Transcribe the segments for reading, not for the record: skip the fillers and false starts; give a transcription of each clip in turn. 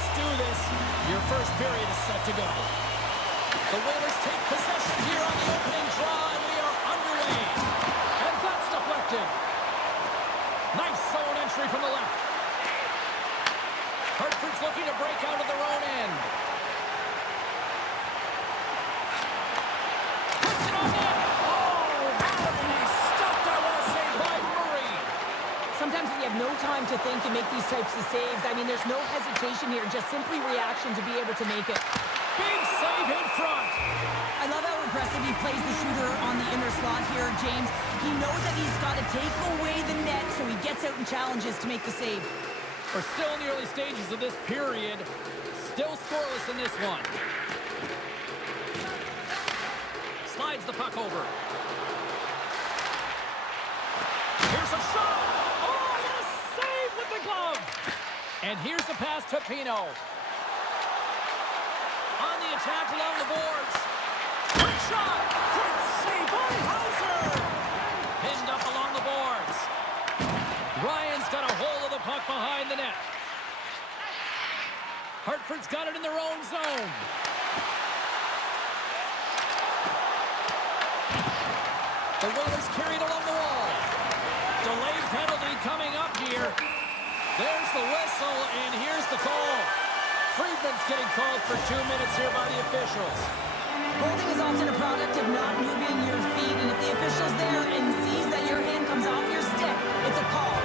Let's do this. Your first period is set to go. The Whalers take possession here on the opening draw, and we are underway. And that's deflected. Nice zone entry from the left. Hartford's looking to break out of their own end. Puts it on net. Oh, how did he stop that? What a save by Murray. Sometimes when you have no time to think and make these types of saves, I mean, there's no hesitation here, just simply reaction to be able to make it. Big save in front. I love how impressive he plays the shooter on the inner slot here, James. He knows that he's got to take away the net, so he gets out and challenges to make the save. We're still in the early stages of this period. Still scoreless in this one. Slides the puck over. Here's a shot. Oh, what a save with the glove. And here's the pass to Pinho. On the attack along the boards. Quick shot. Quick save by Hauser. Pinned up along the boards. Ryan's got a hold of the puck behind the net. Hartford's got it in their own zone. The Whalers carried along the wall. Delayed penalty coming up here. There's the whistle, and here's the call. Friedman's getting called for 2 minutes here by the officials. Holding is often a product of not moving your feet, and if the official's there and sees that your hand comes off your stick, it's a call.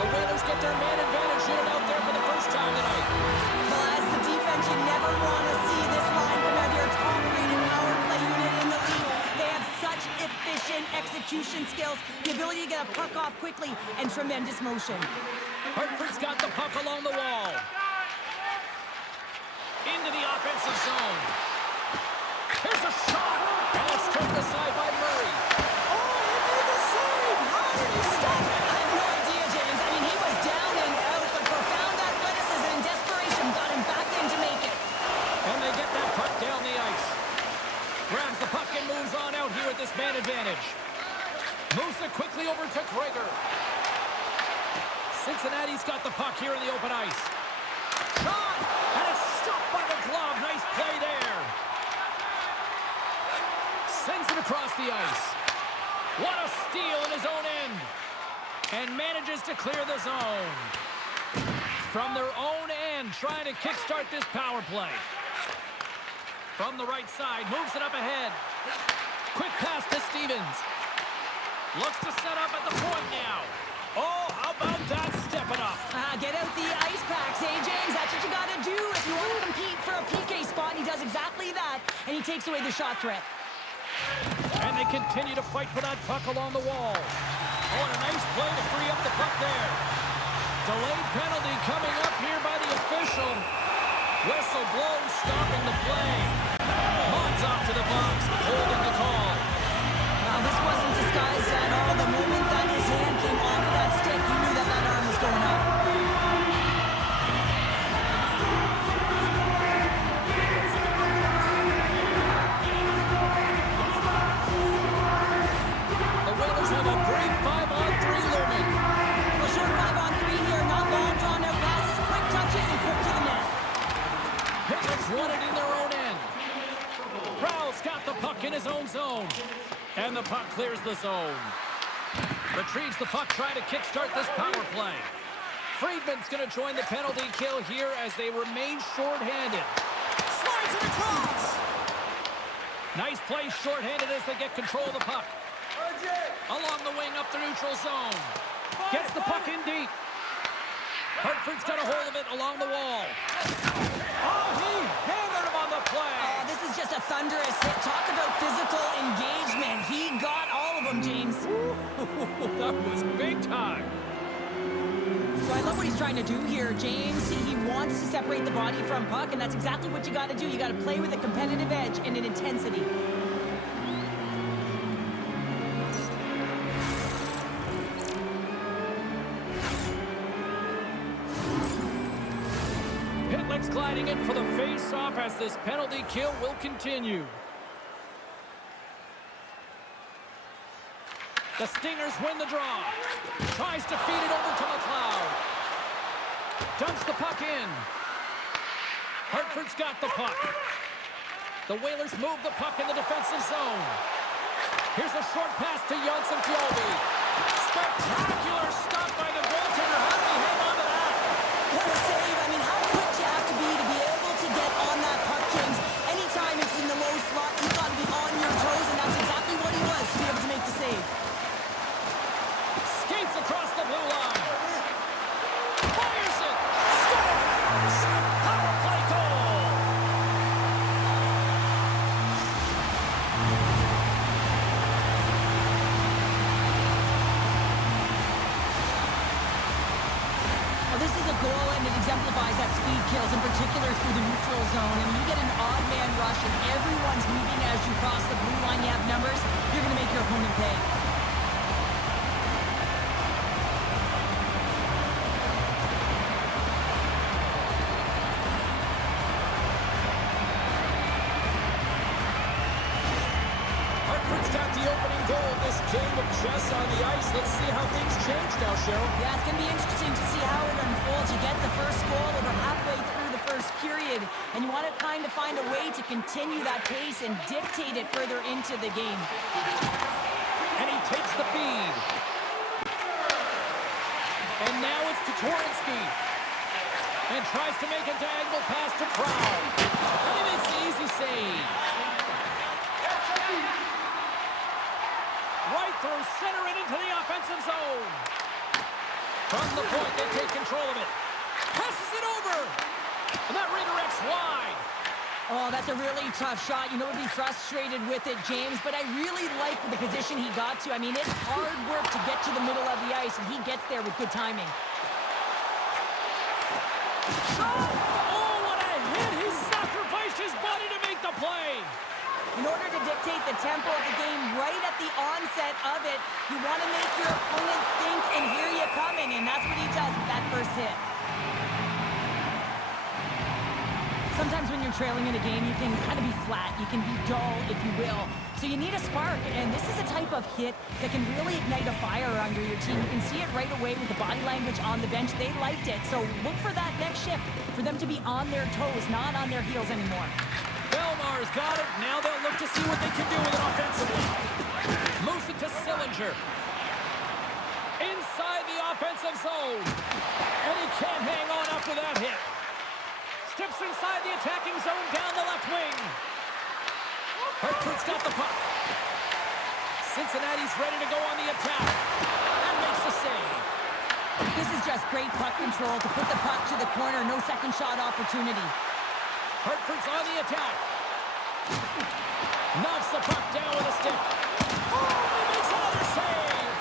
The Whalers get their man advantage unit out there for the first time tonight. Well, as the defense, you never want to see this line come out of your top-rated power play unit in the league. They have such efficient execution skills, the ability to get a puck off quickly, and tremendous motion. Hartford's got the puck along the wall. Into the offensive zone. Here's a shot, and it's turned aside by Murray. Oh, he made the save! How did he stop it? I have no idea, James. I mean, he was down and out, but profound athleticism and desperation got him back in to make it. And they get that puck down the ice. Grabs the puck and moves on out here at this man advantage. Moves it quickly over to Gregor. Cincinnati's got the puck here in the open ice. Shot! And it's stopped by the glove. Nice play there. Sends it across the ice. What a steal in his own end. And manages to clear the zone. From their own end, trying to kickstart this power play. From the right side, moves it up ahead. Quick pass to Stevens. Looks to set up at the point now. Oh, how about that stepping up? Get out the ice packs, hey, James? That's what you got to do if you want to compete for a PK spot. He does exactly that, and he takes away the shot threat. And they continue to fight for that puck along the wall. Oh, and a nice play to free up the puck there. Delayed penalty coming up here by the official. Whistle blows, stopping the play. Motte's off to the box, holding the call. Now, this wasn't disguised at all. The moment that his hand came off of that stick, you knew that that arm was going up. The Whalers have a great 5-on-3 looming. Well, short 5-on-3 here, not long drawn-out passes, quick touches, and quick to the net. Pitlick's won it in their own end. Prowl's got the puck in his own zone. And the puck clears the zone. Retrieves the puck, trying to kickstart this power play. Friedman's going to join the penalty kill here as they remain shorthanded. Slides it across. Nice play shorthanded as they get control of the puck. Along the wing up the neutral zone. Gets the puck in deep. Hartford's got a hold of it along the wall. Oh, he hammered him on the play. Oh, this is just a thunderous hit. Talk about physical engagement. He got all of them, James. That was big time. So I love what he's trying to do here, James. He wants to separate the body from puck, and that's exactly what you got to do. You got to play with a competitive edge and an intensity. Pitlick's gliding in for the face-off as this penalty kill will continue. The Stingers win the draw. Tries to feed it over to MacLeod. Dumps the puck in. Hartford's got the puck. The Whalers move the puck in the defensive zone. Here's a short pass to Johnson Fjolby. Spectacular stop by the goaltender. How do we hang on to that? What a save. I mean, how quick you have to be able to get on that puck, James. Anytime it's in the low slot, you've got to be on your toes, and that's exactly what he was to be able to make the save. Skates across the blue line. Fires it. Scores. Power play goal. Well, this is a goal, and it exemplifies that speed kills, in particular through the neutral zone. And when you get an odd man rush and everyone's moving as you cross the blue line, you have numbers, you're going to make your opponent pay. Hartford's got the opening goal of this game of chess on the ice. Let's see how things change now, Cheryl. Yeah, it's going to be interesting to see how it unfolds. You get the first goal over halfway through the first period, and you want to kind of find a way to continue that pace and dictate it further into the game. And he takes the feed. And now it's to Twarynski. And tries to make a diagonal pass to Proud. And it's the easy save. Right through center and into the offensive zone. From the point, they take control of it. Passes it over. And that redirects wide. Oh, that's a really tough shot. You know, would be frustrated with it, James, but I really like the position he got to. I mean, it's hard work to get to the middle of the ice, and he gets there with good timing. Oh, what a hit! He sacrificed his body to make the play. In order to dictate the tempo of the game right at the onset of it, you want to make your opponent think and hear you coming, and that's what he does with that first hit. Sometimes when you're trailing in a game, you can kind of be flat. You can be dull, if you will. So you need a spark, and this is a type of hit that can really ignite a fire under your team. You can see it right away with the body language on the bench. They liked it, so look for that next shift, for them to be on their toes, not on their heels anymore. Bellemare's got it. Now they'll look to see what they can do with it offensively. Moves it to Sillinger. Inside the offensive zone. And he can't hang on after that hit. Steps inside the attacking zone down the left wing. Hartford's got the puck. Cincinnati's ready to go on the attack. And makes the save. This is just great puck control to put the puck to the corner. No second shot opportunity. Hartford's on the attack. Knocks the puck down with a stick. Oh, he makes another save.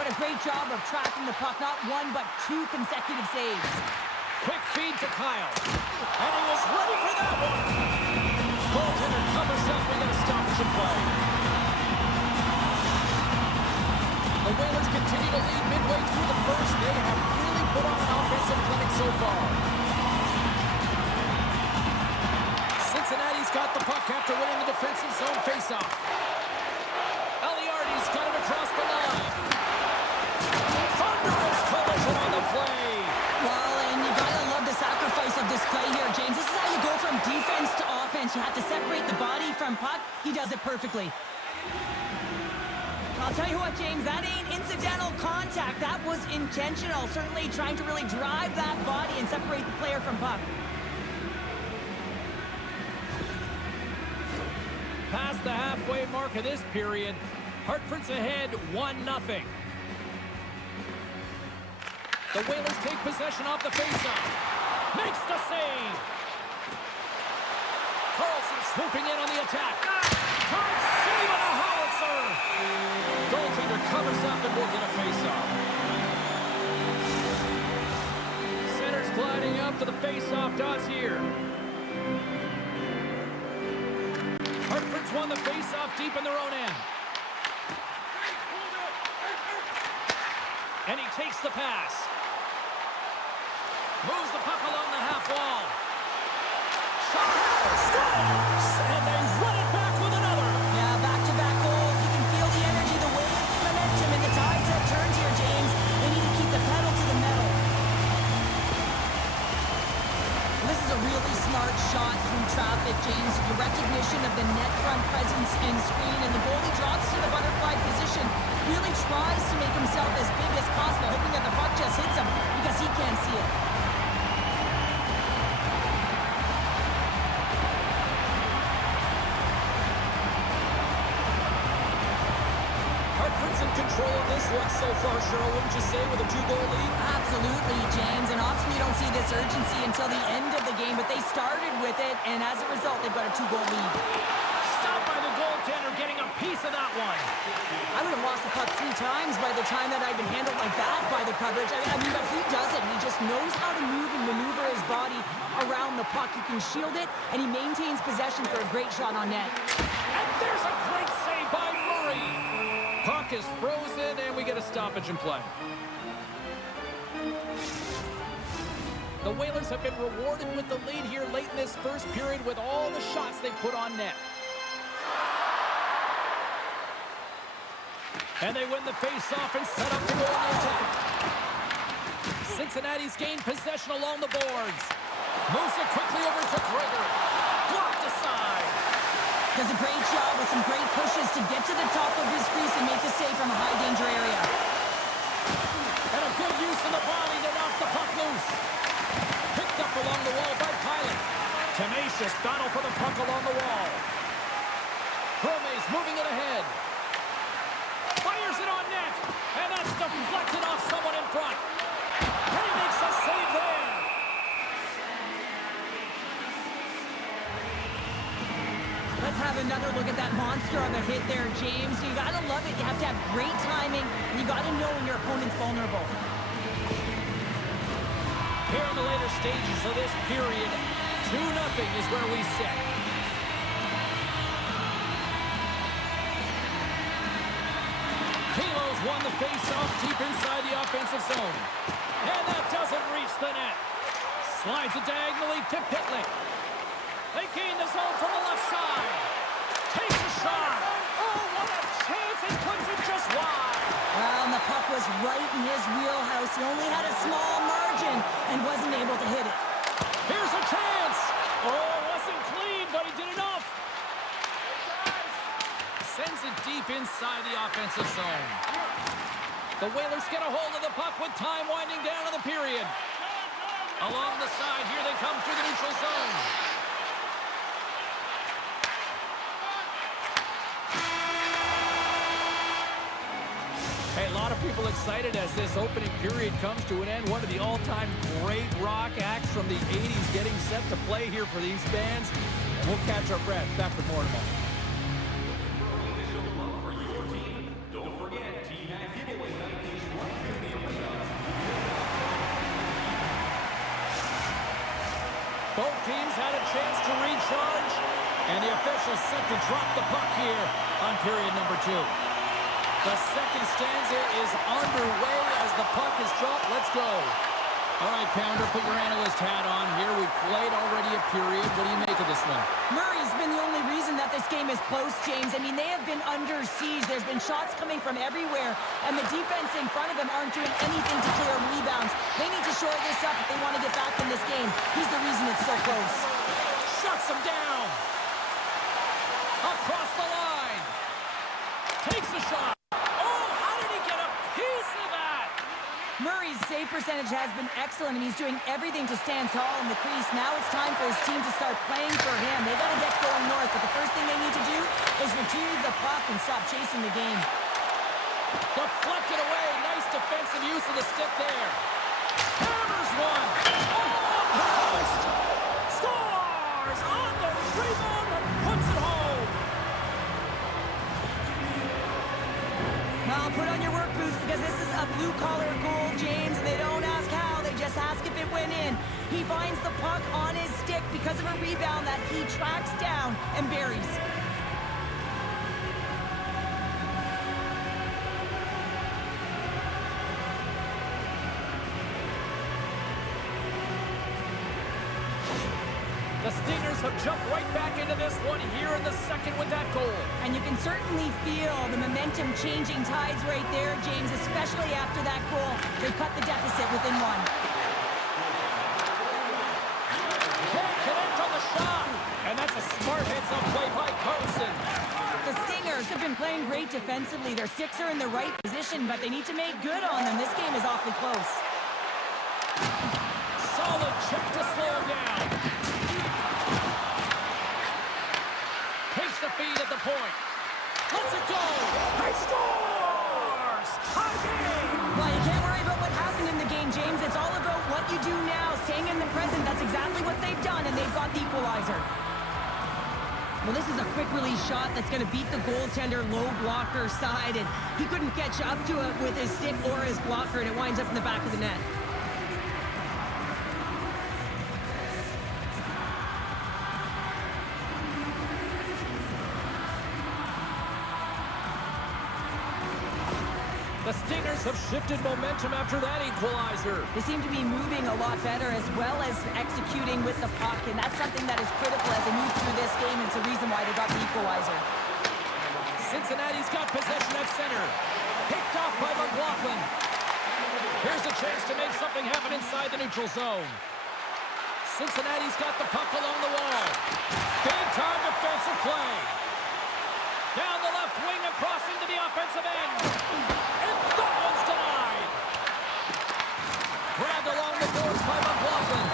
What a great job of tracking the puck. Not one, but two consecutive saves. Quick feed to Kyle. And he was ready for that one. Goaltender covers up. We get a stoppage in play. The Whalers continue to lead midway through the first. They have really put on an offensive clinic so far. Cincinnati's got the puck after winning the defensive zone faceoff. Aleardi's got it across the line. Thunderous collision on the play. Well, and you gotta love the sacrifice of this play here, James. This is how you go from defense to offense. You have to separate the body from puck. He does it perfectly. I'll tell you what, James, that ain't incidental contact. That was intentional. Certainly trying to really drive that body and separate the player from puck. Past the halfway mark of this period, Hartford's ahead 1-0. The Whalers take possession off the faceoff. Makes the save. Carsen swooping in on the attack. Turns save on a howitzer. Goaltender covers up and will get a faceoff. Center's gliding up to the faceoff dots here. Hartford's won the faceoff deep in their own end. And he takes the pass. Moves the puck along the half wall. Shot! Scores! And they run it back with another. Yeah, back-to-back goals. You can feel the energy, the wave, the momentum it, James. Your recognition of the net front presence and screen, and the goalie drops to the butterfly position. Really tries to make himself as big as possible, hoping that the puck just hits him because he can't see it. Hartford's in control of this one so far, Cheryl, wouldn't you say, with a 2-goal lead? Absolutely, James, and often you don't see this urgency until the end of the game, but they started with it, and as a result, they've got a 2-goal lead. Stopped by the goaltender, getting a piece of that one. I would have lost the puck 3 times by the time that I've been handled like that by the coverage. I mean, but he does it. He just knows how to move and maneuver his body around the puck. He can shield it, and he maintains possession for a great shot on net. And there's a great save by Murray. Puck is frozen, and we get a stoppage in play. The Whalers have been rewarded with the lead here late in this first period with all the shots they put on net. And they win the face-off and set up to go on the attack. Cincinnati's gained possession along the boards. Moves it quickly over to Gregor. Blocked aside. Does a great job with some great pushes to get to the top of his crease and make the save from a high-danger area. And a good use of the body to knock the puck loose. Picked up along the wall by Pilot. Tenacious battle for the puck along the wall. Hermes moving it ahead. Fires it on net. And that's deflected off someone in front. And he makes a save there. Let's have another look at that monster of a hit there, James. You gotta love it. You have to have great timing. You gotta know when your opponent's vulnerable. Here in the later stages of this period, 2-0 is where we sit. Kilo's won the face-off deep inside the offensive zone. And that doesn't reach the net. Slides it diagonally to Pitlick. They gain the zone from the left side. Takes a shot. Oh, what a chance. It puts it just wide. Well, and the puck was right in his wheelhouse. He only had a small margin and wasn't able to hit it. Here's a chance. Oh, wasn't clean, but he did enough. Sends it deep inside the offensive zone. The Whalers get a hold of the puck with time winding down in the period. Along the side, here they come through the neutral zone. Hey, a lot of people excited as this opening period comes to an end. One of the all-time great rock acts from the 80s getting set to play here for these bands. And we'll catch our breath. Back with more tomorrow. Both teams had a chance to recharge, and the officials set to drop the puck here on period number 2. The second stanza is underway as the puck is dropped. Let's go. All right, Pounder, put your analyst hat on here. We've played already a period. What do you make of this one? Murray's been the only reason that this game is close, James. I mean, they have been under siege. There's been shots coming from everywhere, and the defense in front of them aren't doing anything to clear rebounds. They need to shore this up if they want to get back in this game. He's the reason it's so close. Shuts him down. Across the line. Takes the shot. Murray's save percentage has been excellent, and he's doing everything to stand tall in the crease. Now it's time for his team to start playing for him. They got to get going north, but the first thing they need to do is retrieve the puck and stop chasing the game. Deflected away. Nice defensive use of the stick there. Hammers one. Oh, post. Scores on the rebound and puts it home. Well, put on your work boots because this is a blue-collar goal, James, and they don't ask how, they just ask if it went in. He finds the puck on his stick because of a rebound that he tracks down and buries. The Stingers have jumped right back into this one here in the second with that goal. And you can certainly feel the momentum changing tides right there, James, especially after that goal. They cut the deficit within one. Can't connect on the shot. And that's a smart heads-up play by Carsen. The Stingers have been playing great defensively. Their sticks are in the right position, but they need to make good on them. This game is awfully close. Solid check to slow him down. Takes the feed at the point. Let's it go. He scores! Tie game! Well, you can't worry about what happened in the game, James. It's all about what you do now, staying in the present. That's exactly what they've done, and they've got the equalizer. Well, this is a quick release shot that's going to beat the goaltender low blocker side, and he couldn't catch up to it with his stick or his blocker, and it winds up in the back of the net. The Stingers have shifted momentum after that equalizer. They seem to be moving a lot better as well as executing with the puck, and that's something that is critical as they move through this game. It's a reason why they got the equalizer. Cincinnati's got possession at center. Picked off by McLaughlin. Here's a chance to make something happen inside the neutral zone. Cincinnati's got the puck along the wall. Big-time defensive play. Down the left wing across into the offensive end. And that one's denied. Grabbed along the boards by McLaughlin.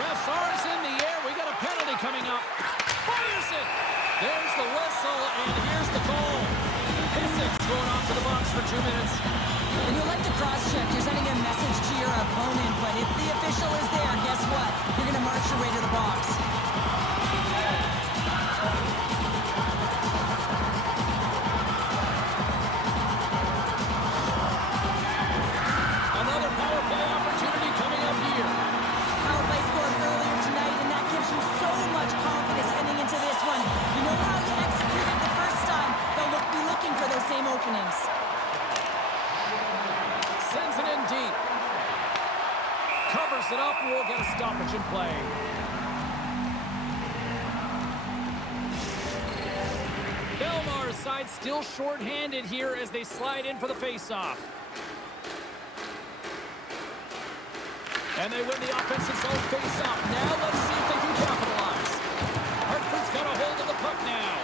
Ref's arms in the air. We got a penalty coming up. Fires it. There's the whistle, and here's the goal. Pitlick's going off to the box for 2 minutes. When you like to cross-check, you're sending a message to your opponent, but if the official is there, guess what? You're going to march your way to the box. Another power play opportunity coming up here. Power play scored earlier tonight, and that gives you so much confidence heading into this one. You know how you executed the first time, they'll be looking for those same openings. Sends it in deep. Covers it up, and we'll get a stoppage in play. Bellemare's side still short-handed here as they slide in for the face-off. And they win the offensive zone face-off. Now let's see if they can capitalize. Hartford's got a hold of the puck now.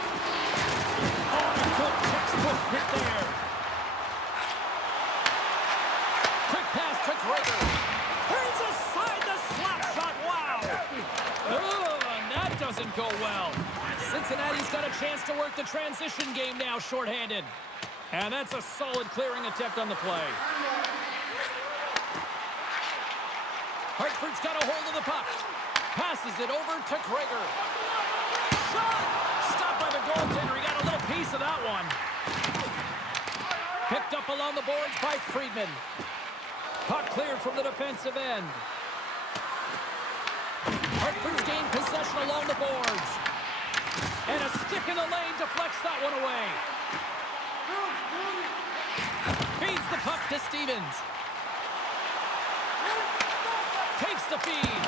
Oh, a good textbook hit there. Quick pass to Gregor. Turns aside the slap shot. Wow. Oh, and that doesn't go well. Cincinnati's got a chance to work the transition game now shorthanded. And that's a solid clearing attempt on the play. Hartford's got a hold of the puck. Passes it over to Gregor. Shot! Stopped by the goaltender. He got a little piece of that one. Picked up along the boards by Friedman. Puck cleared from the defensive end. Hartford's gained possession along the boards. And a stick in the lane deflects that one away. Feeds the puck to Stevens. Takes the feed.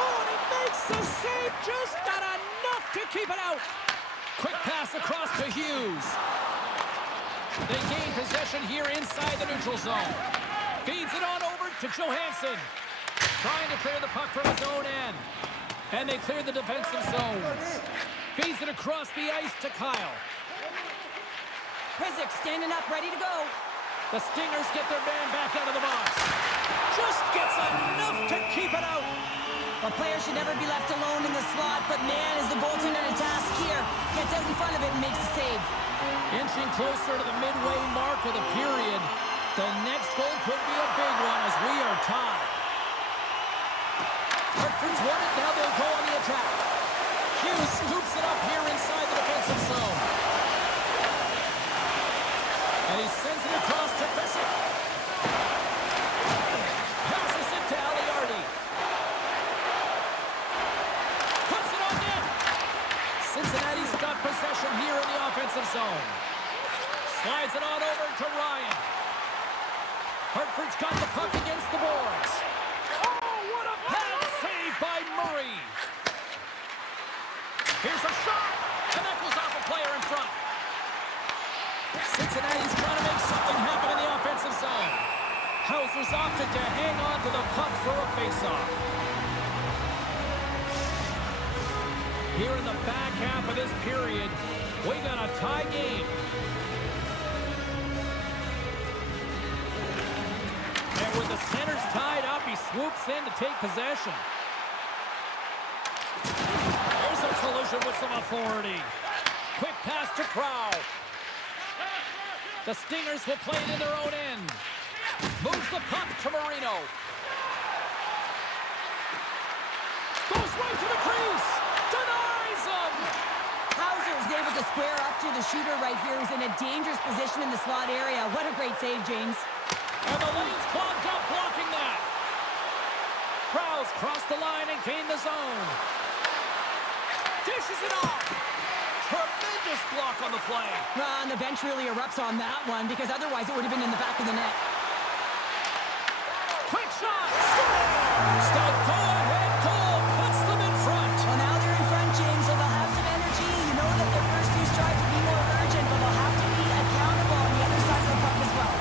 Oh, and he makes the save. Just not enough to keep it out. Quick pass across to Hughes. They gain possession here inside the neutral zone. Feeds it on over to Johansson. Trying to clear the puck from his own end. And they clear the defensive zone. Feeds it across the ice to Kyle. Pitlick standing up, ready to go. The Stingers get their man back out of the box. Just gets enough to keep it out. A player should never be left alone in the slot, but man, is the goaltender to task here. Gets out in front of it and makes the save. Inching closer to the midway mark of the period. The next goal could be a big one as we are tied. Hartford's won it, now they'll go on the attack. Hughes scoops it up here inside the defensive zone. And he sends it across to Pitlick. Passes it to Aleardi. Puts it on net. Cincinnati's got possession here in the offensive zone. Slides it on over to Ryan. Hartford's got the puck against the boards. Oh, what a pad save by Murray. Here's a shot, and that goes off a player in front. Cincinnati's trying to make something happen in the offensive zone. Hauser's opted to hang on to the puck for a faceoff. Here in the back half of this period, we got a tie game. And with the centers tied up, he swoops in to take possession. There's a collision with some authority. Quick pass to Prow. The Stingers will play it in their own end. Moves the puck to Marino. Goes right to the crease. Denies him. Hauser is able to square up to the shooter right here, who's in a dangerous position in the slot area. What a great save, James. And the lane's clogged up, blocking that. Prowse crossed the line and gained the zone. Dishes it off. Tremendous block on the play. And the bench really erupts on that one, because otherwise it would have been in the back of the net. Quick shot. Scores! The go-ahead goal puts them in front. Well, now they're in front, James, so they'll have some energy. You know that their first few strides will be more urgent, but they'll have to be accountable on the other side of the puck as well.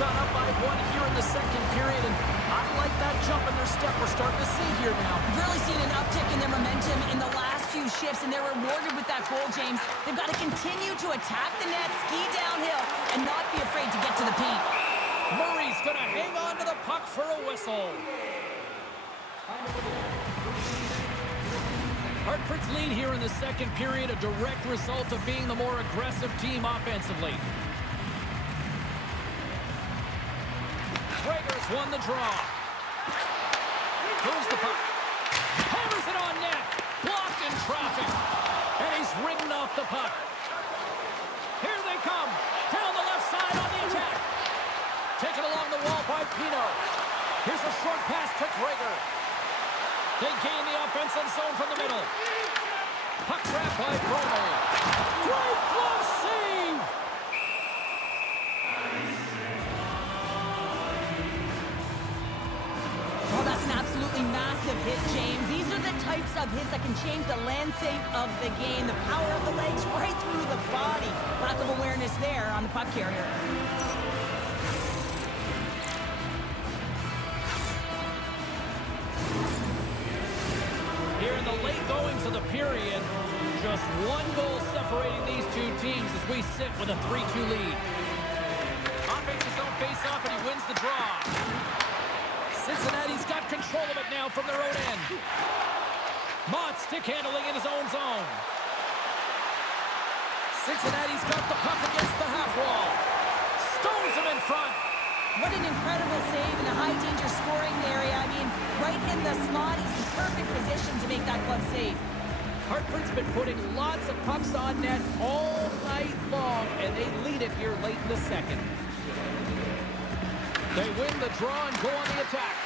Got up by one here in the second period, and I like that jump in their step we're starting to see here now. We've really seen an uptick in their momentum in the last few shifts, and they're rewarded with that goal, James. They've got to continue to attack the net, ski downhill, and not be afraid to get to the paint. Murray's going to hang on to the puck for a whistle. Hartford's lead here in the second period, a direct result of being the more aggressive team offensively. Gregor's won the draw. Moves the puck. Hammers it on net. Blocked in traffic. And he's ridden off the puck. Here they come. Down the left side on the attack. Taken along the wall by Pinho. Here's a short pass to Gregor. They gain the offensive zone from the middle. Puck trap by Bellemare. Great glove save. Well, that's an absolutely massive hit, James. These are the types of hits that can change the landscape of the game. The power of the legs right through the body. Lack of awareness there on the puck carrier. Here in the late goings of the period, just one goal separating these two teams as we sit with a 3-2 lead. Offense's own face-off, and he wins the draw. Cincinnati's got control of it now from their own end. Motte stick handling in his own zone. Cincinnati's got the puck against the half wall. Stones him in front. What an incredible save in a high-danger scoring area. I mean, right in the slot, he's in perfect position to make that glove save. Hartford's been putting lots of pucks on net all night long, and they lead it here late in the second. They win the draw and go on the attack.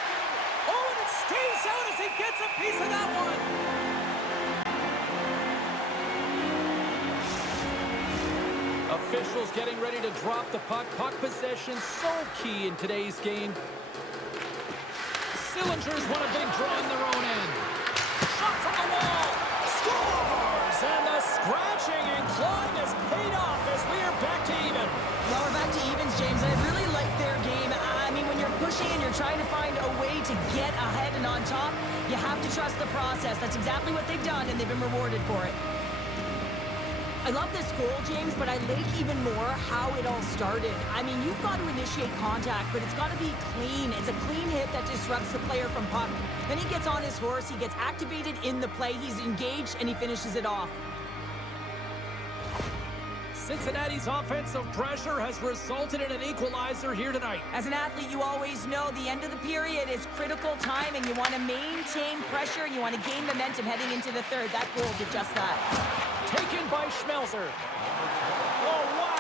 Oh, and it stays out as he gets a piece of that one. Officials getting ready to drop the puck. Puck possession so key in today's game. Sillinger's won a big draw in their own end. Shot from the wall. Scores! And the scratching and clawing has paid off as we are back to even. Well, we're back to evens, James. I really like their game. I mean, when you're pushing and you're trying to find a way to get ahead and on top, you have to trust the process. That's exactly what they've done, and they've been rewarded for it. I love this goal, James, but I like even more how it all started. I mean, you've got to initiate contact, but it's got to be clean. It's a clean hit that disrupts the player from puck. Then he gets on his horse, he gets activated in the play, he's engaged, and he finishes it off. Cincinnati's offensive pressure has resulted in an equalizer here tonight. As an athlete, you always know the end of the period is critical time, and you want to maintain pressure, and you want to gain momentum heading into the third. That goal did just that. Taken by Schmelzer. Oh, wow!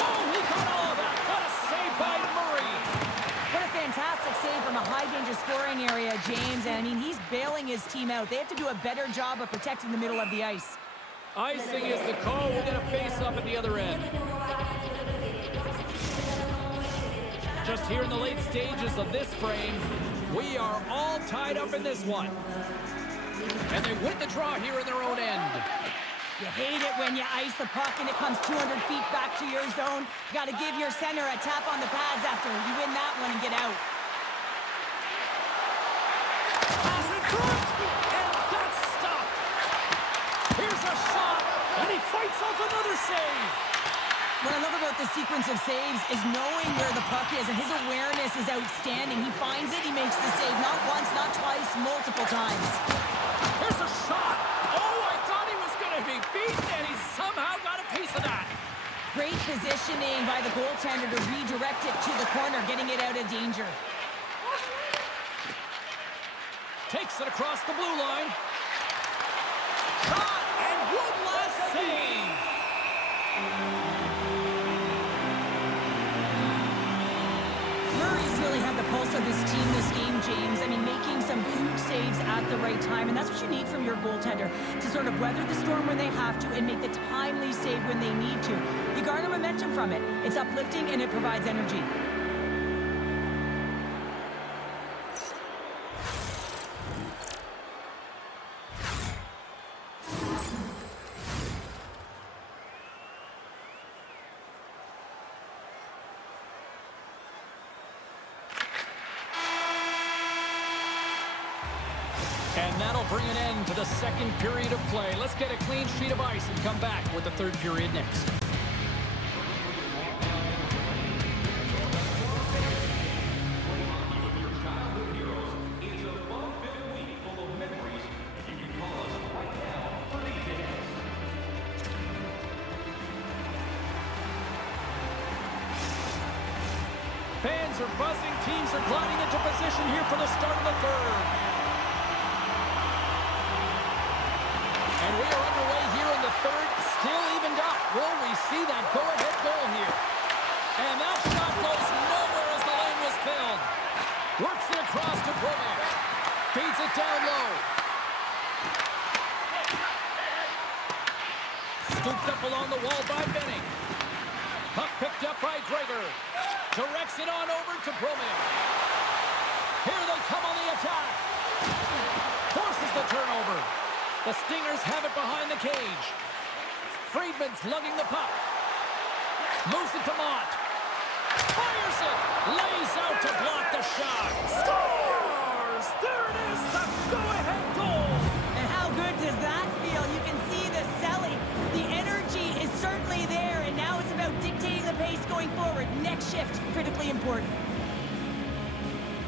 Oh, he got all of that! What a save by Murray! What a fantastic save from a high-danger scoring area, James. And, I mean, he's bailing his team out. They have to do a better job of protecting the middle of the ice. Icing is the call. We'll get a face-up at the other end. Just here in the late stages of this frame, we are all tied up in this one. And they win the draw here in their own end. You hate it when you ice the puck and it comes 200 feet back to your zone. You got to give your center a tap on the pads after you win that one and get out. Pass in front, and that's stopped. Here's a shot, and he fights off another save. What I love about this sequence of saves is knowing where the puck is, and his awareness is outstanding. He finds it, he makes the save, not once, not twice, multiple times. Here's a shot. Oh, I thought he was going to be beaten, and he somehow got a piece of that. Great positioning by the goaltender to redirect it to the corner, getting it out of danger. Takes it across the blue line. Shot, and one last save. Murray's really had the pulse of his team this game, James. I mean, making some huge saves at the right time, and that's what you need from your goaltender, to sort of weather the storm when they have to and make the timely save when they need to. You garner momentum from it. It's uplifting and it provides energy. And that'll bring an end to the second period of play. Let's get a clean sheet of ice and come back with the third period next. Fans are buzzing. Teams are gliding into position here for the start of the third. And we are underway here in the third, still evened up. Will we see that go-ahead goal here? And that shot goes nowhere as the lane was filled. Works it across to Bellemare. Feeds it down low. Scooped up along the wall by Benning. Puck picked up by Gregor. Directs it on over to Bellemare. Here they come on the attack. Forces the turnover. The Stingers have it behind the cage. Friedman's lugging the puck. Moves it to Motte. Fires it. Lays out to block the shot. Scores! There it is, the go-ahead goal. And how good does that feel? You can see the selling. The energy is certainly there, and now it's about dictating the pace going forward. Next shift, critically important.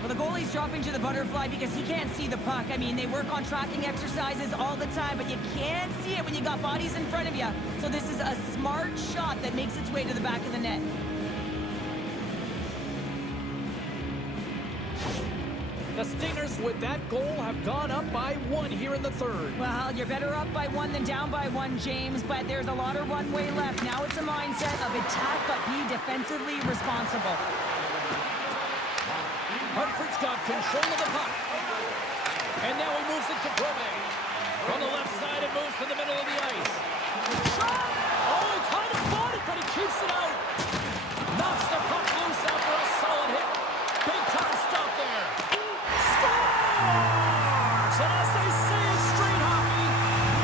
Well, the goalie's dropping to the butterfly because he can't see the puck. I mean, they work on tracking exercises all the time, but you can't see it when you got bodies in front of you. So this is a smart shot that makes its way to the back of the net. The Stingers, with that goal, have gone up by one here in the third. Well, you're better up by one than down by one, James, but there's a lot of runway left. Now it's a mindset of attack, but be defensively responsible. Hartford's got control of the puck. And now he moves it to Bellemare. From the left side, it moves to the middle of the ice. Shot! Oh, he kind of fought it, but he keeps it out. Knocks the puck loose after a solid hit. Big time stop there. Scores! And as they say in street hockey,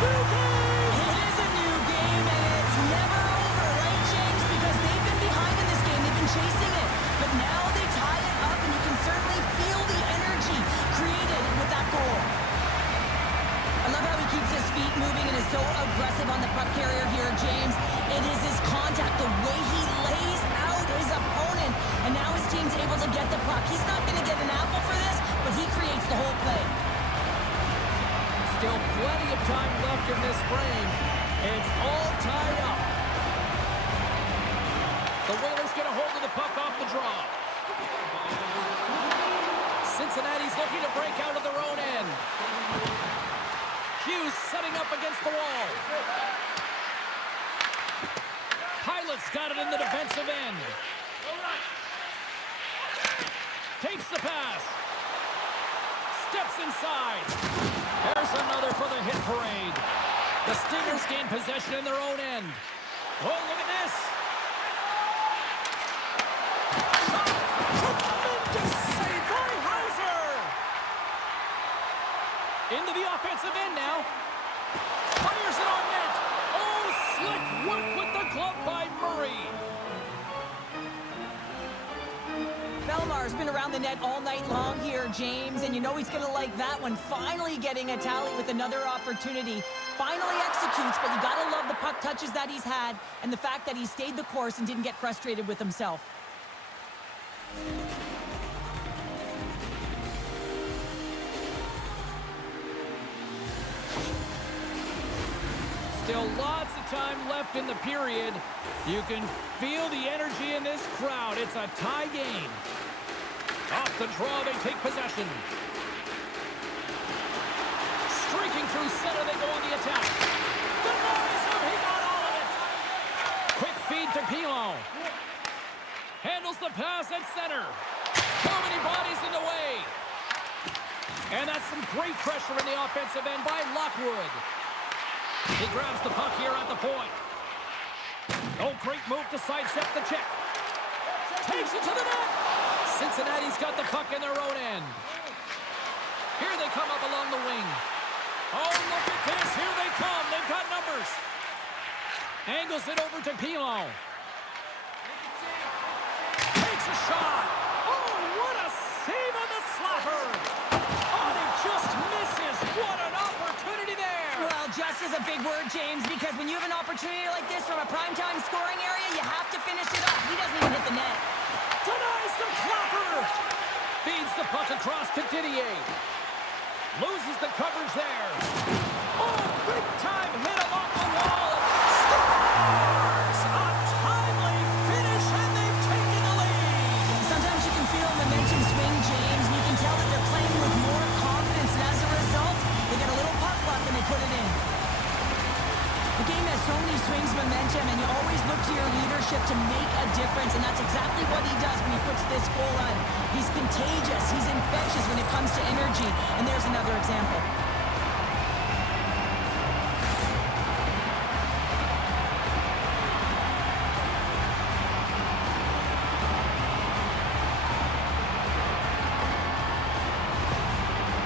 new game! It is a new game, and it's never over, right, James? Because they've been behind in this game. They've been chasing it. But now they tie it up, and you can certainly feel the energy created with that goal. I love how he keeps his feet moving and is so aggressive on the puck carrier here, James. It is his contact, the way he lays out his opponent, and now his team's able to get the puck. He's not going to get an apple for this, but he creates the whole play. Still plenty of time left in this frame. It's all tied up. The Whalers get a hold of the puck off the draw. Cincinnati's looking to break out of their own end. Hughes setting up against the wall. Pilot's got it in the defensive end. Takes the pass. Steps inside. There's another for the hit parade. The Stingers gain possession in their own end. Oh, look at this. Shot. Tremendous save by Hauser. Into the offensive end now. Fires it on net. Oh, slick work with the glove by Murray. Bellemare's been around the net all night long here, James, and you know he's going to like that one. Finally getting a tally with another opportunity. Finally executes, but you got to love the puck touches that he's had and the fact that he stayed the course and didn't get frustrated with himself. Still lots of time left in the period. You can feel the energy in this crowd. It's a tie game. Off the draw, they take possession. Streaking through center, they go on the attack. Denies him, he got all of it. Quick feed to Pinho. Handles the pass at center. Too many bodies in the way. And that's some great pressure in the offensive end by Lockwood. He grabs the puck here at the point. Oh, great move to sidestep the check. Takes it to the net. Cincinnati's got the puck in their own end. Here they come up along the wing. Oh, look at this. Here they come. They've got numbers. Angles it over to Pinho. Takes a shot. Oh, what a save on the slapper. Oh, he just misses. What an opportunity there. Well, just is a big word, James, because when you have an opportunity like this from a primetime scoring area, you have to finish it off. He doesn't even hit the net. Denies the clapper. Feeds the puck across to Didier. Loses the coverage there. Oh, big time hit along the wall. Scores! A timely finish, and they've taken the lead. Sometimes you can feel momentum swing, James, and you can tell that they're playing with more confidence, and as a result, they get a little puck luck and they put it in. The game has so many swings of momentum, and you always look to your leadership to make a difference, and that's exactly what he does when he puts this goal on. He's contagious, he's infectious when it comes to energy, and there's another example.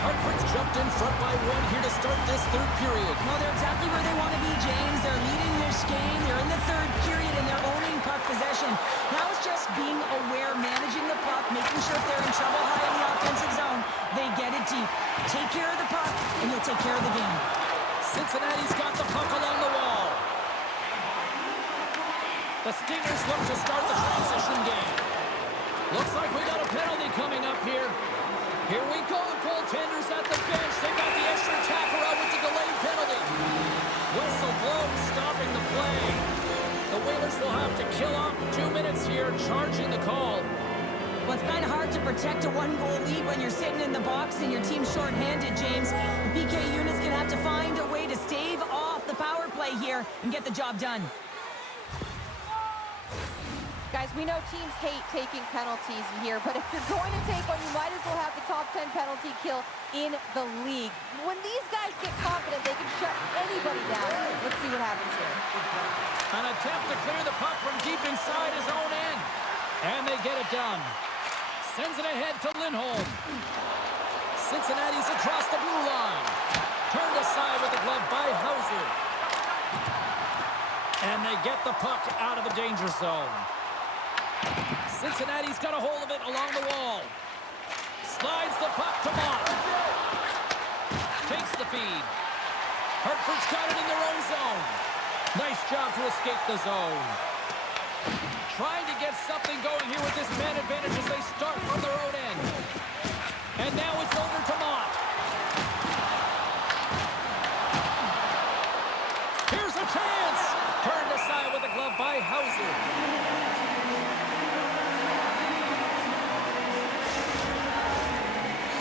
Hartford's jumped in front by one here to start this third period. Well, they're exactly where they want to be, James. They're leading this game. They're in the third period, and they're owning puck possession. Now it's just being aware, managing the puck, making sure if they're in trouble high in the offensive zone, they get it deep. Take care of the puck, and you'll take care of the game. Cincinnati's got the puck along the wall. The Stingers look to start the transition game. Looks like we got a penalty coming up here. Here we go, goaltenders at the bench. They got the extra tacker out with the delayed penalty. Whistle blows, stopping the play. The Whalers will have to kill off 2 minutes here, charging the call. Well, it's kind of hard to protect a one-goal lead when you're sitting in the box and your team's shorthanded, James. The PK unit's going to have to find a way to stave off the power play here and get the job done. Guys, we know teams hate taking penalties here, but if you're going to take one, you might as well have the top 10 penalty kill in the league. When these guys get confident, they can shut anybody down. Let's see what happens here. An attempt to clear the puck from deep inside his own end. And they get it done. Sends it ahead to Lindholm. Cincinnati's across the blue line. Turned aside with the glove by Hauser. And they get the puck out of the danger zone. Cincinnati's got a hold of it along the wall. Slides the puck to Motte. Takes the feed. Hartford's got it in their own zone. Nice job to escape the zone. Trying to get something going here with this man advantage as they start from their own end. And now it's over to Motte. Here's a chance. Turned aside with a glove by Hauser.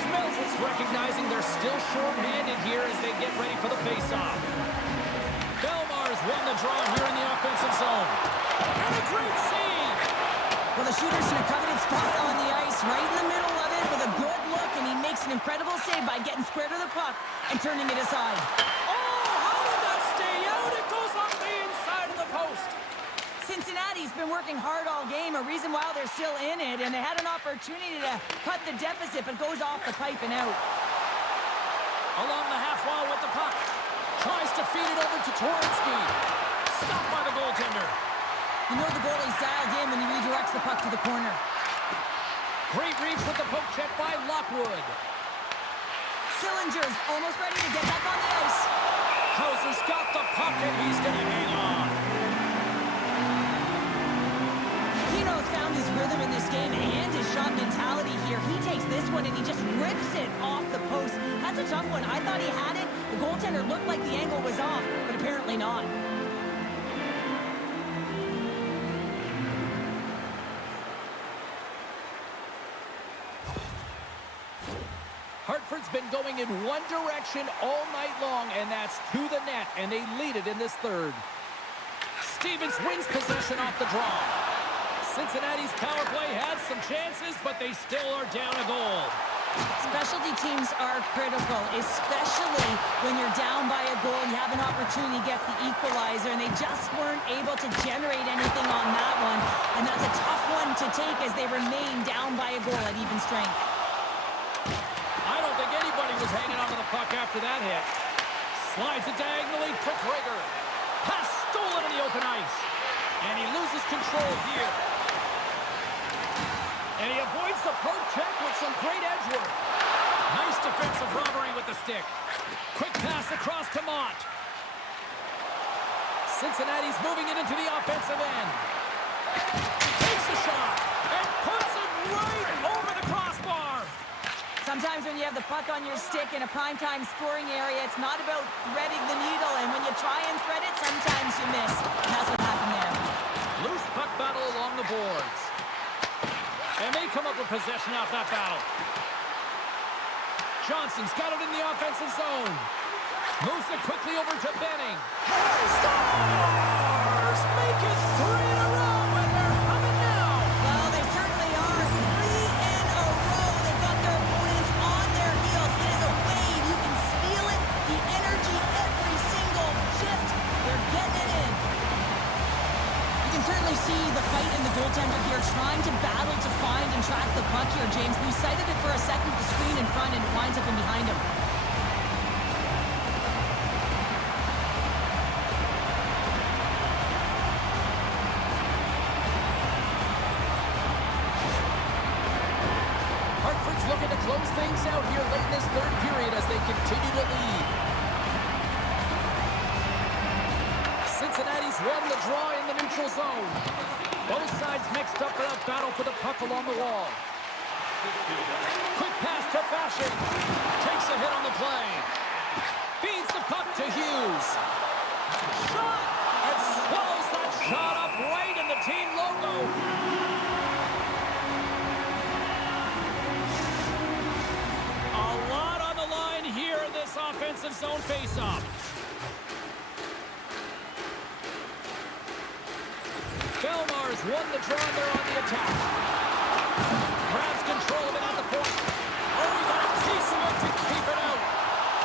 Smells is recognizing they're still short-handed here as they get ready for the face-off. Bellemare's won the draw here in the offensive zone. And a great save! Well, the shooter's in a coveted spot on the ice, right in the middle of it with a good look, and he makes an incredible save by getting square to the puck and turning it aside. Oh, how did that stay Cincinnati's been working hard all game, a reason why they're still in it, and they had an opportunity to cut the deficit, but goes off the pipe and out. Along the half wall with the puck. Tries to feed it over to Twarynski. Stopped by the goaltender. You know the goalie's dialed in when he redirects the puck to the corner. Great reach with the poke check by Lockwood. Sillinger's almost ready to get back on the ice. Houser's got the puck and he's going to hang on. Pinho's found his rhythm in this game and his shot mentality here. He takes this one and he just rips it off the post. That's a tough one. I thought he had it. The goaltender looked like the angle was off, but apparently not. Hartford's been going in one direction all night long, and that's to the net, and they lead it in this third. Stevens wins possession off the draw. Cincinnati's power play had some chances, but they still are down a goal. Specialty teams are critical, especially when you're down by a goal. You have an opportunity to get the equalizer, and they just weren't able to generate anything on that one. And that's a tough one to take as they remain down by a goal at even strength. I don't think anybody was hanging onto the puck after that hit. Slides it diagonally to Gregor. Pass stolen in the open ice. And he loses control here. And he avoids the poke check with some great edge work. Nice defensive robbery with the stick. Quick pass across to Motte. Cincinnati's moving it into the offensive end. Takes a shot and puts it right over the crossbar. Sometimes when you have the puck on your stick in a primetime scoring area, it's not about threading the needle, and when you try and thread it, sometimes you miss. And that's what happened there. Loose puck battle along the boards. And they come up with possession off that battle. Johnson's got it in the offensive zone. Moves it quickly over to Benning. Stars make it 3 in a row, and they're humming now. Well, they certainly are. 3 in a row. They've got their opponents on their heels. It is a wave. You can feel it. The energy every single shift. They're getting it in. You can certainly see the fight in the goaltender here, trying to battle to find and track the puck here, James. We sighted it for a second, the screen in front, and it winds up in behind him. Hartford's looking to close things out here late in this third period as they continue to lead. Cincinnati's won the draw in the neutral zone. Both sides mixed up in a battle for the puck along the wall. Quick pass to Fashion. Takes a hit on the play. Feeds the puck to Hughes. Shot! And swallows that shot up right in the team logo. A lot on the line here in this offensive zone faceoff. Bellemare's won the draw, and they're on the attack. Grabs control of it at the point. Oh, he got a piece of it to keep it out.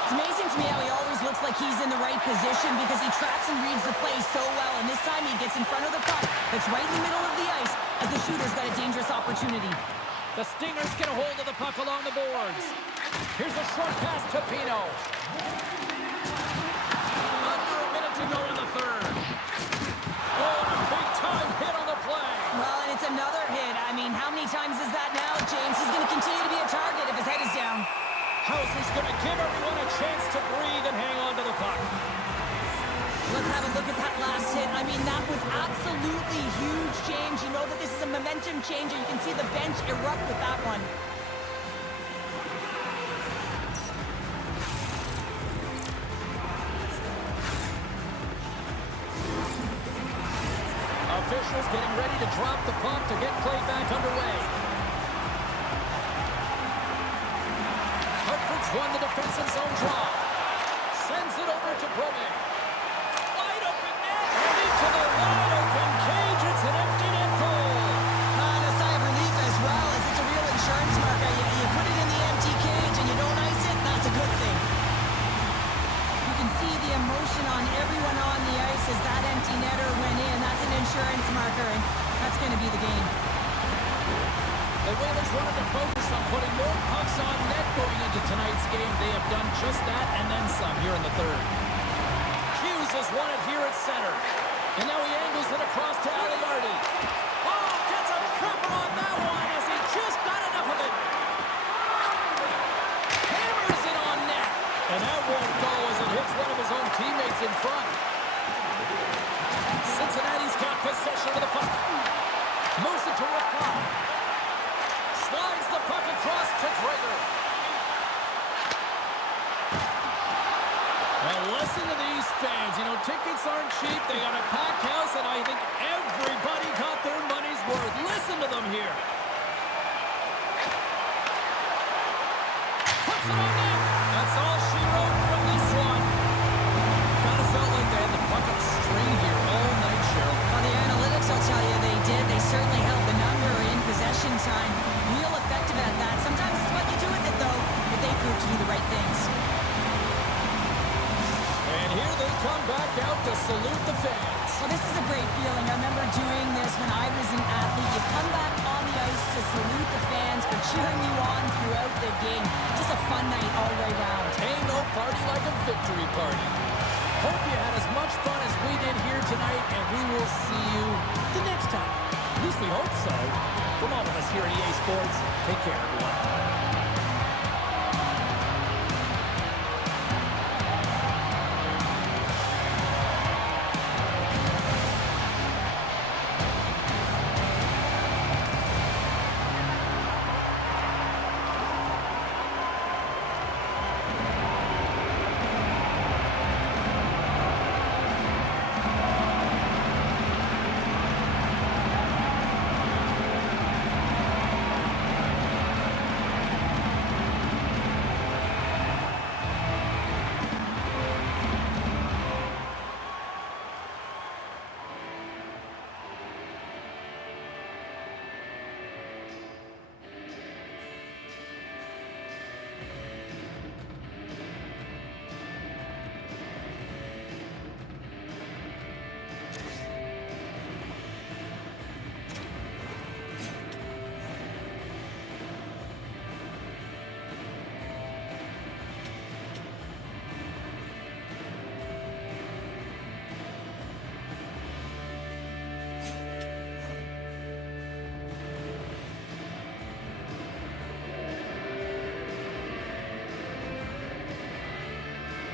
It's amazing to me how he always looks like he's in the right position because he tracks and reads the play so well, and this time he gets in front of the puck that's right in the middle of the ice as the shooter's got a dangerous opportunity. The Stingers get a hold of the puck along the boards. Here's a short pass to Pinho. Under a minute to go in the third. Oh, and a big-time hit on the play. Well, and it's another hit. I mean, how many times is that now, James? He's going to continue to be a target if his head is down. Houser's going to give everyone a chance to breathe and hang on to the puck. Let's have a look at that last hit. I mean, that was absolutely huge, James. You know that this is a momentum changer. You can see the bench erupt with that one. Officials getting ready to drop the puck to get play back underway. Hartford's won the defensive zone draw. Sends it over to Brome. Wide open net. And into the wide open cage. It's an empty net goal. And a sigh of relief as well, as it's a real insurance marker. You put it in the empty cage and you don't ice it, that's a good thing. You can see the emotion on everyone on the ice as that empty netter went in. That's an insurance marker. to be the game. The Whalers wanted to focus on putting more pucks on net going into tonight's game. They have done just that and then some here in the third. Hughes has won it here at center. And now he angles it across to Aleardi. Oh, gets a tripper on that one as he just got enough of it. Hammers it on net. And that won't go as it hits one of his own teammates in front. Cincinnati's got possession of the puck. Moves it to Rafa. Slides the puck across to Gregor. Now listen to these fans. You know, tickets aren't cheap. They got a packed house, and I think everybody got their money's worth. Listen to them here. Puts it on net. That's all she wrote from this one. Kind of felt like they had the puck on a string here all night, Cheryl. Well, the analytics will tell you they did. They certainly held the number in possession time. Real effective at that. Sometimes it's what you do with it, though, but they prove to do the right things. And here they come back out to salute the fans. Well, this is a great feeling. I remember doing this when I was an athlete. You come back on the ice to salute the fans for cheering you on throughout the game. Just a fun night all the way around. Ain't no party like a victory party. Hope you had as much fun as we did here tonight, and we will see you the next time. At least we hope so. From all of us here at EA Sports, take care, everyone.